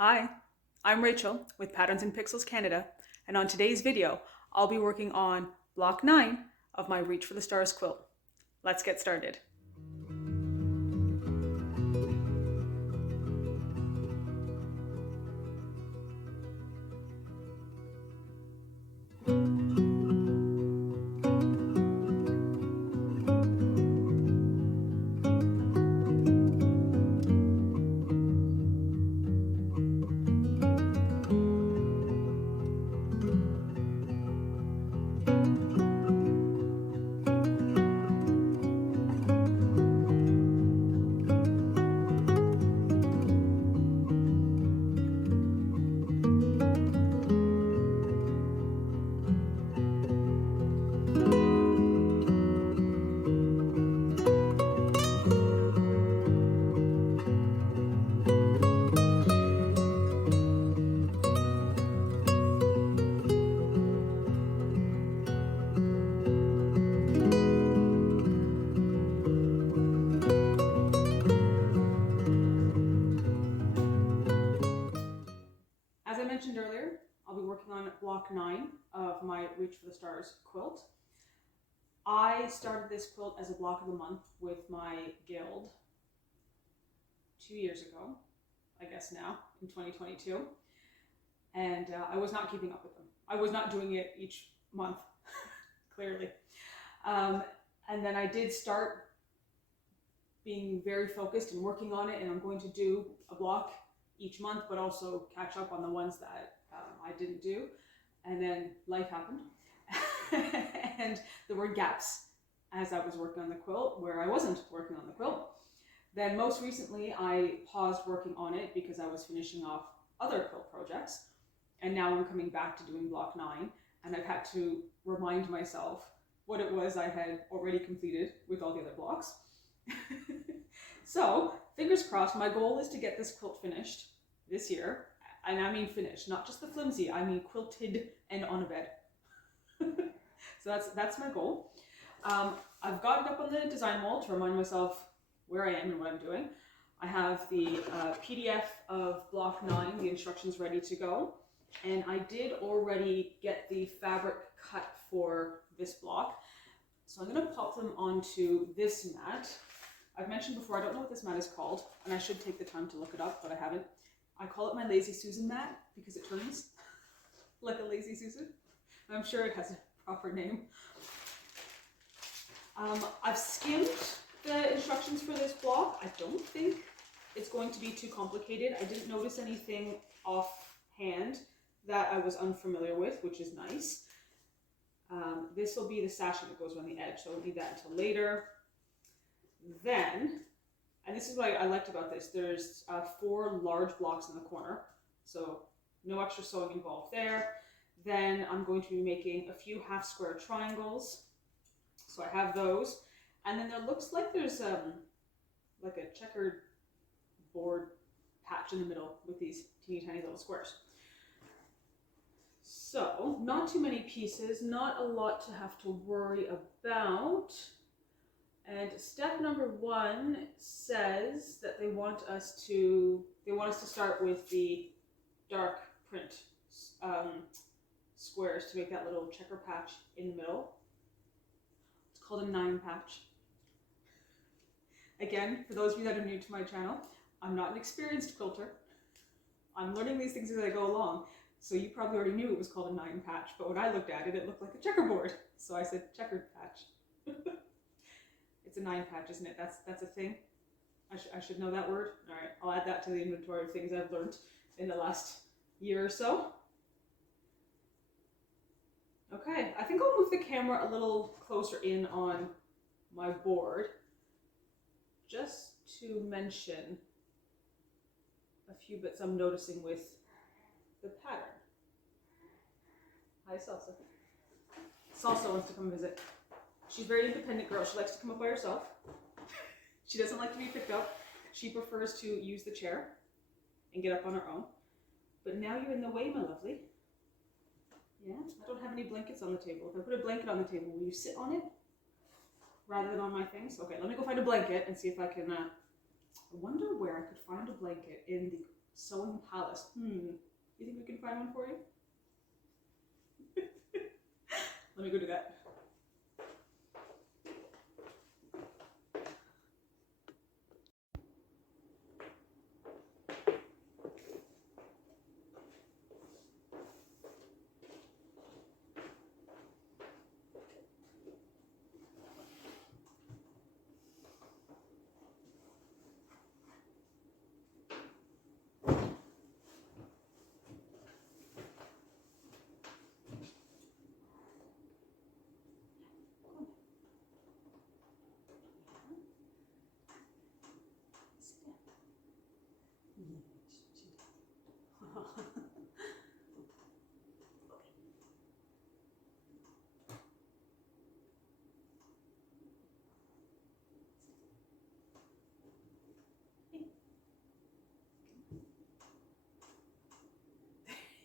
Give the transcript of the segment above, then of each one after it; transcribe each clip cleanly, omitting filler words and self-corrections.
Hi, I'm Rachel with Patterns and Pixels Canada, and on today's video, I'll be working on block 9 of my Reach for the Stars quilt. Let's get started. As I mentioned earlier, I'll be working on block 9 of my Reach for the Stars quilt. I started this quilt as a block of the month with my guild 2 years ago, I guess now, in 2022. And I was not keeping up with them. I was not doing it each month, clearly. And then I did start being very focused and working on it, and I'm going to do a block each month, but also catch up on the ones that I didn't do. And then life happened, and there were gaps as I was working on the quilt where I wasn't working on the quilt. Then most recently, I paused working on it because I was finishing off other quilt projects, and now I'm coming back to doing block 9, and I've had to remind myself what it was I had already completed with all the other blocks. So, fingers crossed, my goal is to get this quilt finished this year. And I mean finished, not just the flimsy, I mean quilted and on a bed. So that's my goal. I've got it up on the design wall to remind myself where I am and what I'm doing. I have the PDF of block 9, the instructions ready to go. And I did already get the fabric cut for this block. So I'm going to pop them onto this mat. I've mentioned before, I don't know what this mat is called, and I should take the time to look it up, but I haven't. I call it my Lazy Susan mat because it turns like a Lazy Susan. I'm sure it has a proper name. I've skimmed the instructions for this block. I don't think it's going to be too complicated. I didn't notice anything offhand that I was unfamiliar with, which is nice. This will be the sashing that goes around the edge, so I won't need that until later. Then, and this is what I liked about this, there's 4 large blocks in the corner, so no extra sewing involved there. Then I'm going to be making a few half square triangles, so I have those. And then there looks like there's like a checkered board patch in the middle with these teeny tiny little squares. So, not too many pieces, not a lot to have to worry about. And step number 1 says that they want us to start with the dark print squares to make that little checker patch in the middle. It's called a 9 patch. Again, for those of you that are new to my channel, I'm not an experienced quilter. I'm learning these things as I go along. So you probably already knew it was called a 9 patch, but when I looked at it, it looked like a checkerboard. So I said checkered patch. It's a 9 patch, isn't it? That's a thing. I should know that word. All right, I'll add that to the inventory of things I've learned in the last year or so. Okay, I think I'll move the camera a little closer in on my board just to mention a few bits I'm noticing with the pattern. Hi, Salsa. Salsa wants to come visit. She's a very independent girl. She likes to come up by herself. She doesn't like to be picked up. She prefers to use the chair and get up on her own. But now you're in the way, my lovely. Yeah, I don't have any blankets on the table. If I put a blanket on the table, will you sit on it rather than on my things? Okay, let me go find a blanket and see if I can, I wonder where I could find a blanket in the Sewing Palace. You think we can find one for you? Let me go do that.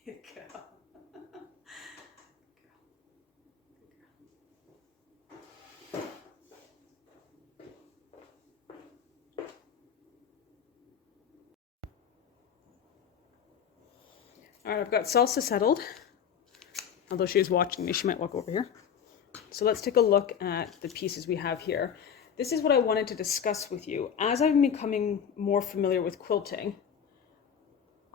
There you go. All right, I've got salsa settled. Although she was watching me, she might walk over here. So let's take a look at the pieces we have here. This is what I wanted to discuss with you. As I'm becoming more familiar with quilting,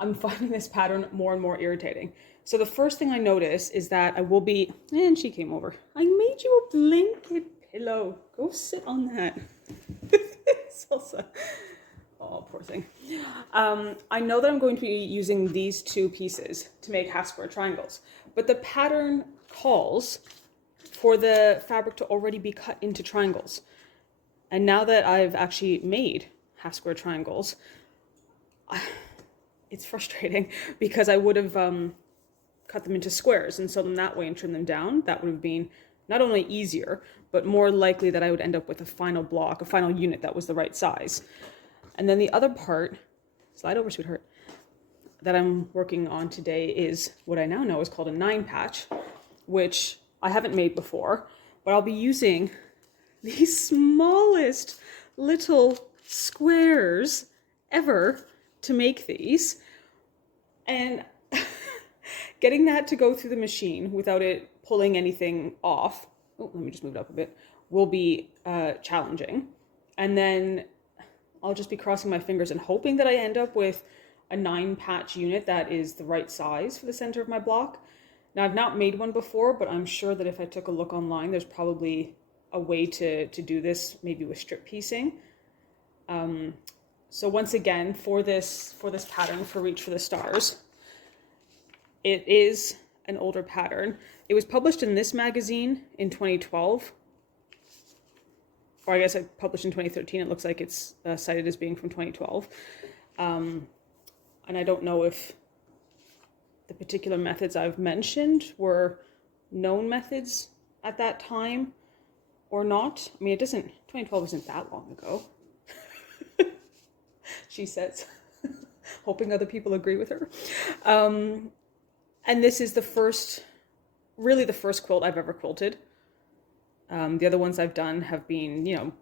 I'm finding this pattern more and more irritating. So the first thing I notice is that I will be, and she came over. I made you a blanket pillow. Go sit on that. Salsa. Oh, poor thing. I know that I'm going to be using these two pieces to make half square triangles, but the pattern calls for the fabric to already be cut into triangles. And now that I've actually made half square triangles, it's frustrating because I would have cut them into squares and sew them that way and trim them down. That would have been not only easier, but more likely that I would end up with a final block, a final unit that was the right size. And then the other part, slide over, sweetheart, that I'm working on today is what I now know is called a 9 patch, which I haven't made before, but I'll be using the smallest little squares ever to make these. And getting that to go through the machine without it pulling anything off, oh, let me just move it up a bit, will be challenging. And then I'll just be crossing my fingers and hoping that I end up with a 9 patch unit that is the right size for the center of my block. Now, I've not made one before, but I'm sure that if I took a look online, there's probably a way to do this, maybe with strip piecing. So once again, for this pattern, for Reach for the Stars, it is an older pattern. It was published in this magazine in 2012. Or I guess I published in 2013. It looks like it's cited as being from 2012. And I don't know if the particular methods I've mentioned were known methods at that time or not. I mean, 2012 isn't that long ago. She says, hoping other people agree with her. And this is really the first quilt I've ever quilted. The other ones I've done have been,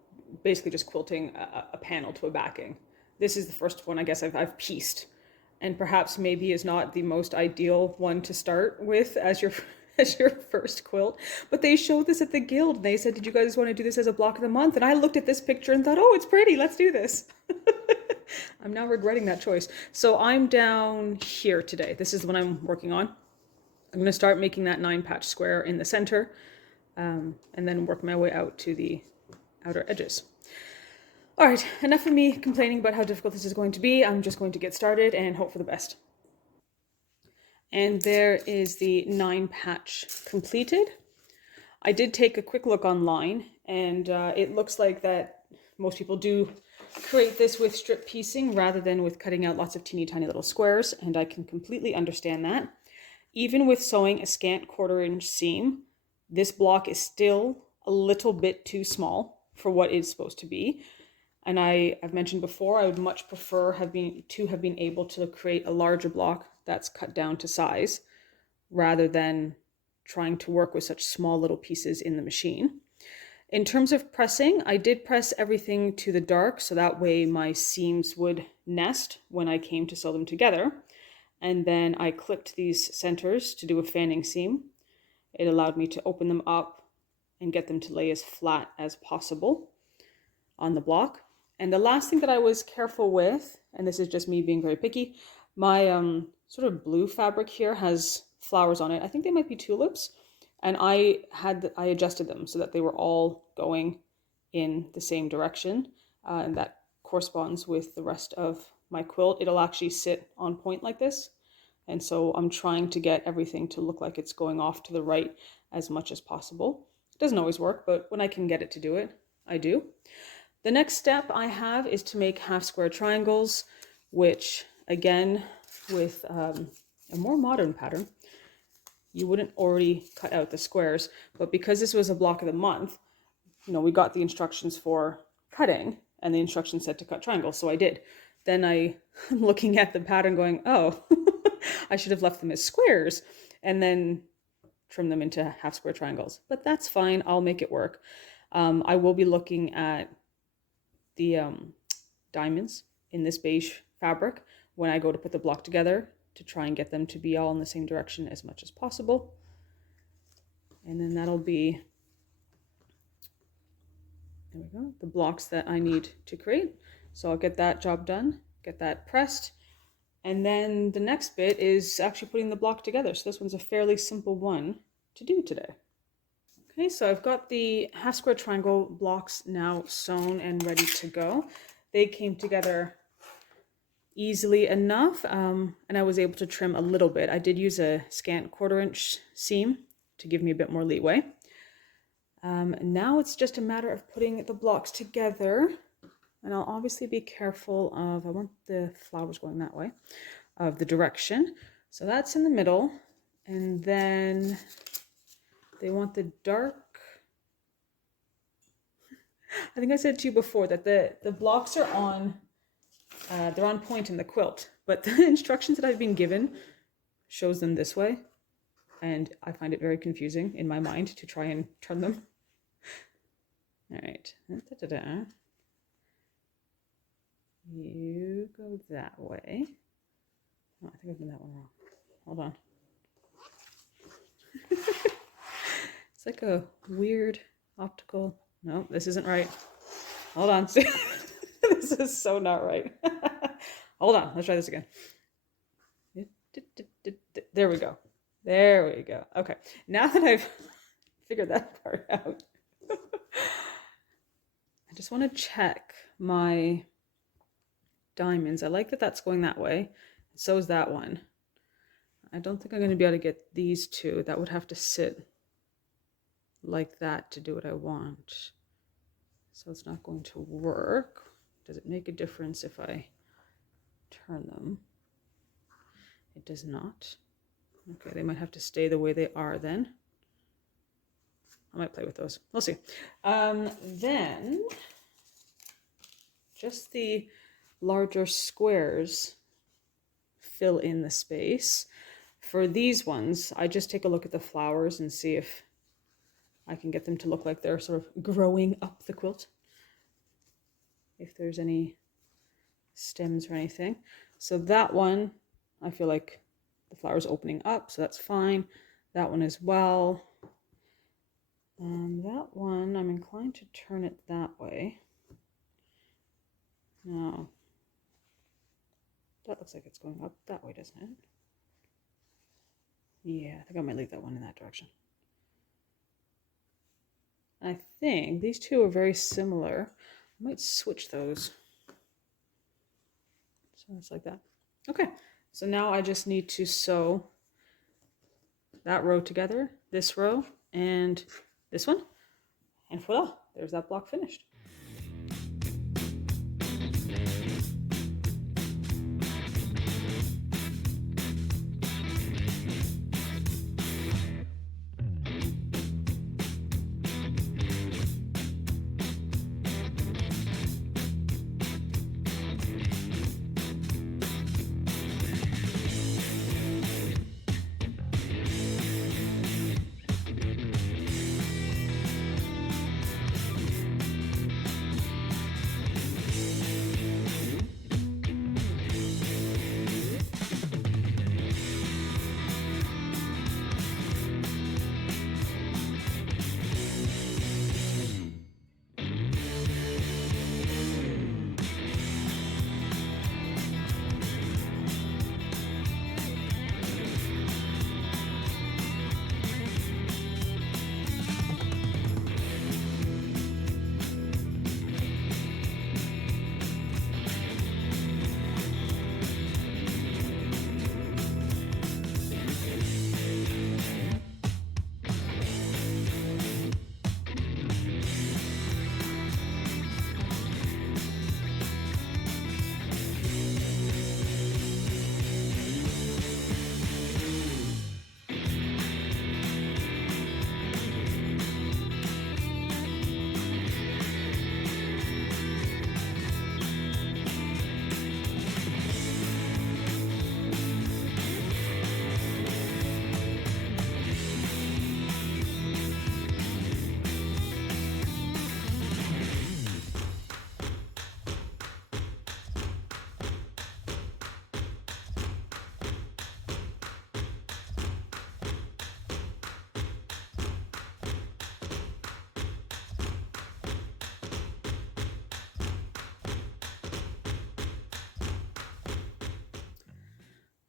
basically just quilting a panel to a backing. This is the first one I guess I've pieced, and perhaps maybe is not the most ideal one to start with as your first quilt. But they showed this at the guild and they said, did you guys want to do this as a block of the month? And I looked at this picture and thought, oh, it's pretty, let's do this. I'm now regretting that choice. So I'm down here today. This is the one I'm working on. I'm going to start making that 9 patch square in the center, and then work my way out to the outer edges. All right, enough of me complaining about how difficult this is going to be. I'm just going to get started and hope for the best. And there is the 9 patch completed. I did take a quick look online, and it looks like that most people do create this with strip piecing rather than with cutting out lots of teeny tiny little squares, and I can completely understand that. Even with sewing a scant 1/4 inch seam, this block is still a little bit too small for what it's supposed to be. And I've mentioned before, I would much prefer have been able to create a larger block that's cut down to size rather than trying to work with such small little pieces in the machine. In terms of pressing, I did press everything to the dark so that way my seams would nest when I came to sew them together. And then I clipped these centers to do a fanning seam. It allowed me to open them up and get them to lay as flat as possible on the block. And the last thing that I was careful with, and this is just me being very picky, my sort of blue fabric here has flowers on it. I think they might be tulips. And I adjusted them so that they were all going in the same direction. And that corresponds with the rest of my quilt. It'll actually sit on point like this. And so I'm trying to get everything to look like it's going off to the right as much as possible. It doesn't always work, but when I can get it to do it, I do. The next step I have is to make half square triangles, which again, with a more modern pattern, you wouldn't already cut out the squares, but because this was a block of the month, we got the instructions for cutting and the instructions said to cut triangles, so I did. Then I'm looking at the pattern going, oh, I should have left them as squares and then trim them into half square triangles, but that's fine. I'll make it work. I will be looking at the diamonds in this beige fabric when I go to put the block together to try and get them to be all in the same direction as much as possible. And then that'll be, there we go, the blocks that I need to create. So I'll get that job done, get that pressed. And then the next bit is actually putting the block together. So this one's a fairly simple one to do today. Okay, so I've got the half square triangle blocks now sewn and ready to go. They came together easily enough, and I was able to trim a little bit. I did use a scant 1/4 inch seam to give me a bit more leeway. Now it's just a matter of putting the blocks together, and I'll obviously be careful of, I want the flowers going that way, of the direction. So that's in the middle, and then they want the dark, I think I said to you before that the blocks are on, they're on point in the quilt, but the instructions that I've been given shows them this way, and I find it very confusing in my mind to try and turn them. All right, you go that way. Oh, I think I've done that one wrong. Hold on. It's like a weird optical, no, this isn't right. Hold on. This is so not right. Hold on, let's try this again. There we go. There we go. Okay, now that I've figured that part out, I just want to check my diamonds. I like that that's going that way. So is that one. I don't think I'm going to be able to get these two. That would have to sit like that to do what I want. So it's not going to work. Does it make a difference if I turn them? It does not. Okay, they might have to stay the way they are then. I might play with those. We'll see. Then just the larger squares fill in the space. For these ones, I just take a look at the flowers and see if I can get them to look like they're sort of growing up the quilt, if there's any stems or anything. So that one, I feel like the flower's opening up, so that's fine. That one as well. That one, I'm inclined to turn it that way. No. That looks like it's going up that way, doesn't it? Yeah, I think I might leave that one in that direction. I think these two are very similar. I might switch those. So it's like that. Okay, so now I just need to sew that row together, this row, and this one. And voila, there's that block finished.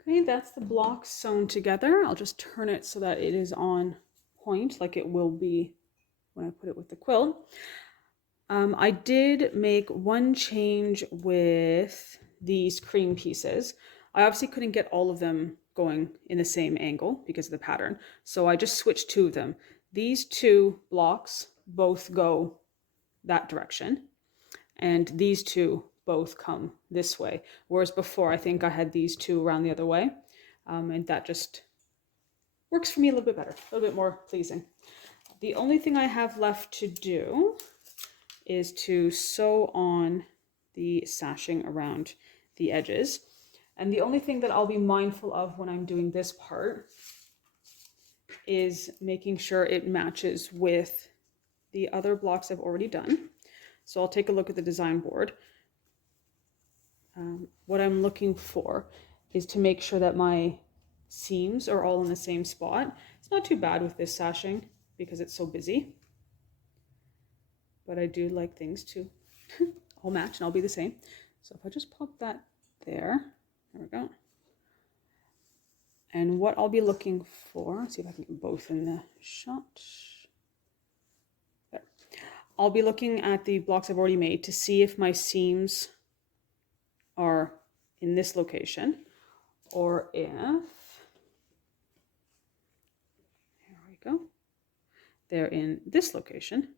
Okay, that's the block sewn together. I'll just turn it so that it is on point like it will be when I put it with the quilt. I did make one change with these cream pieces. I obviously couldn't get all of them going in the same angle because of the pattern, so I just switched two of them. These two blocks both go that direction, and these two both come this way, whereas before I think I had these two around the other way, and that just works for me a little bit better, a little bit more pleasing. The only thing I have left to do is to sew on the sashing around the edges. And the only thing that I'll be mindful of when I'm doing this part is making sure it matches with the other blocks I've already done. So I'll take a look at the design board. What I'm looking for is to make sure that my seams are all in the same spot. It's not too bad with this sashing because it's so busy, but I do like things to all match and all be the same. So if I just pop that there we go. And what I'll be looking for, let's see if I can get both in the shot. There. I'll be looking at the blocks I've already made to see if my seams are in this location or if, here we go, they're in this location.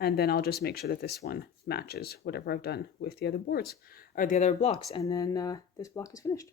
And then I'll just make sure that this one matches whatever I've done with the other boards or the other blocks. And then this block is finished.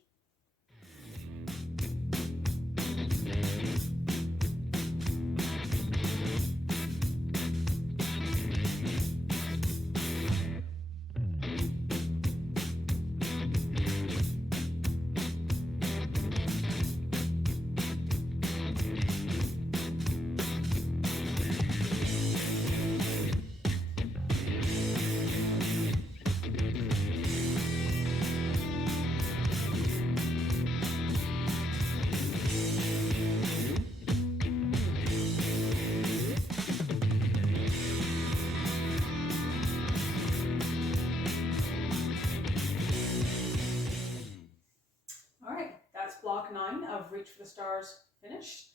Block 9 of Reach for the Stars finished.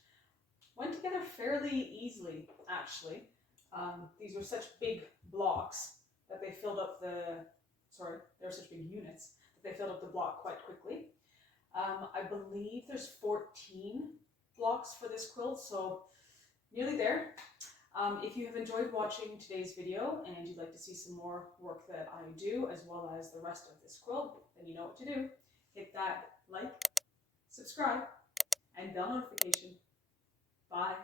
Went together fairly easily, actually. These were such big blocks that they filled up the, they were such big units that they filled up the block quite quickly. I believe there's 14 blocks for this quilt, so nearly there. If you have enjoyed watching today's video and you'd like to see some more work that I do, as well as the rest of this quilt, then you know what to do. Hit that like, subscribe, and bell notification. Bye.